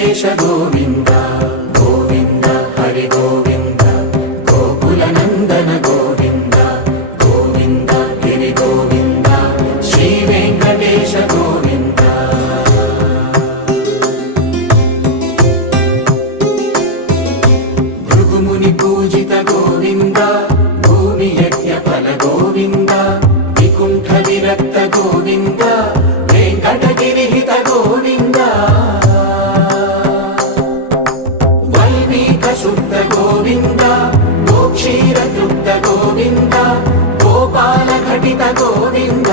ವೆಂಕಟೇಶ ಗೋವಿಂದ ಗೋವಿಂದ ಹರಿ ಗೋವಿಂದ ಗೋಕುಲ ನಂದನ ಗೋವಿಂದ ಗೋವಿಂದ ಗಿರಿ ಗೋವಿಂದ ಶ್ರೀ ವೆಂಕಟೇಶ ಗೋವಿಂದ ಭೃಗುಮುನಿ ಪೂಜಿತ ಗೋವಿಂದ ಭೂಮಿ ಯಜ್ಞ ಫಲ ಗೋವಿಂದ ವಿಕುಂಠ ವಿರಕ್ತ ಗೋವಿಂದ ವೆಂಕಟಗಿರಿ ಹಿತ ಗೋವಿಂದ ವಲ್ಮೀಕ ಶುದ್ಧ ಗೋವಿಂದ ಗೋಕ್ಷೀರ ತೃಪ್ತ ಗೋವಿಂದ ಗೋಪಾಲ ಘಟಿತ ಗೋವಿಂದ